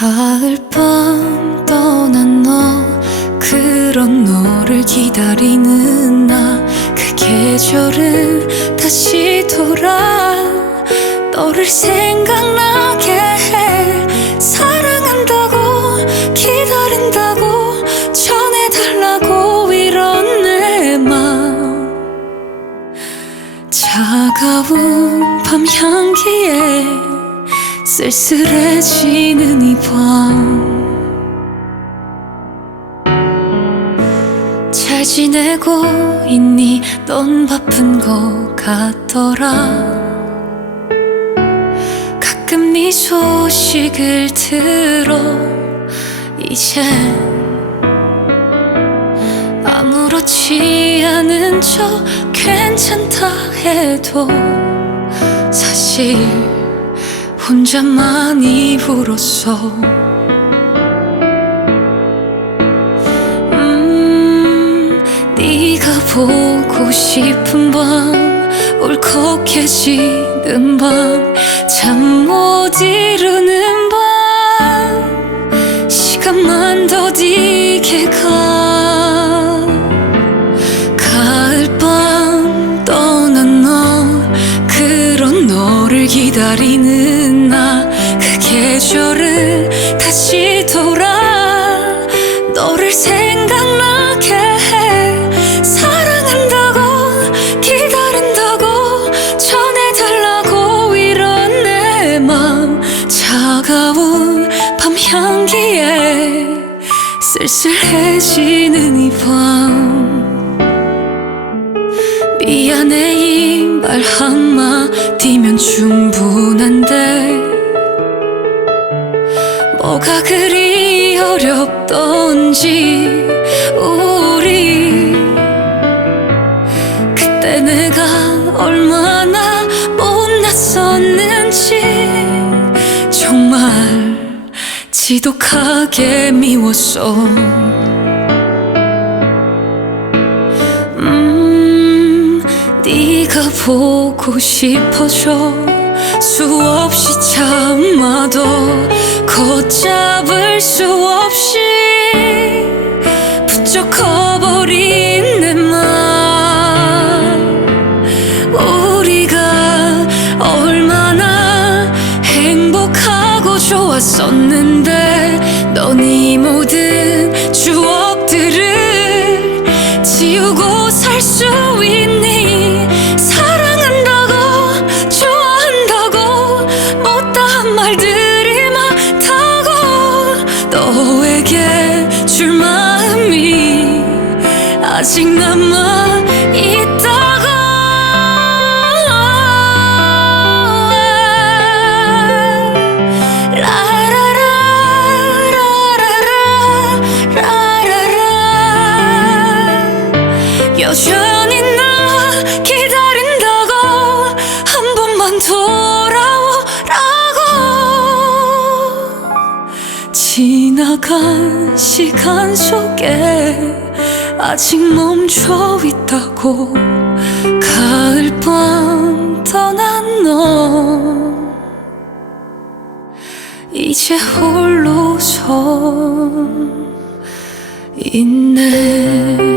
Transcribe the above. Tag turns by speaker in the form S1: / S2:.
S1: 가을밤 떠난 너 그런 너를 기다리는 나 그 계절은 다시 돌아 너를 생각나게 해. 사랑한다고 기다린다고 전해달라고 이런 내 맘 차가운 밤 향기에 쓸쓸해지는 이 밤 잘 지내고 있니? 넌 바쁜 것 같더라. 가끔 네 소식을 들어 이제 아무렇지 않은 척 괜찮다 해도 사실 혼자 많이 울었어. 음, 네가 보고 싶은 밤, 울컥해지는 밤, 잠 못 이루는 밤, 시간만 더디게 가. 가을밤 떠난 너 그런 너를 기다리는 밤 향기에 쓸쓸해지는 이 밤. 미안해 이 말 한마디면 충분한데. 뭐가 그리 어렵던지 우리. 그때 내가 얼마나 못났었는지 지독하게 미웠어. 음, 네가 보고 싶어져 수없이 참아도 걷잡을 수 없이 좋았었는데 넌 이 모든 추억들을 지우고 살 수 있니? 사랑한다고 좋아한다고 못다한 말들이 많다고 너에게 줄 마음이 아직 남아 있다 여전히 나 기다린다고 한 번만 돌아오라고. 지나간 시간 속에 아직 멈춰 있다고 가을밤 떠난 너. 이제 홀로 서 있네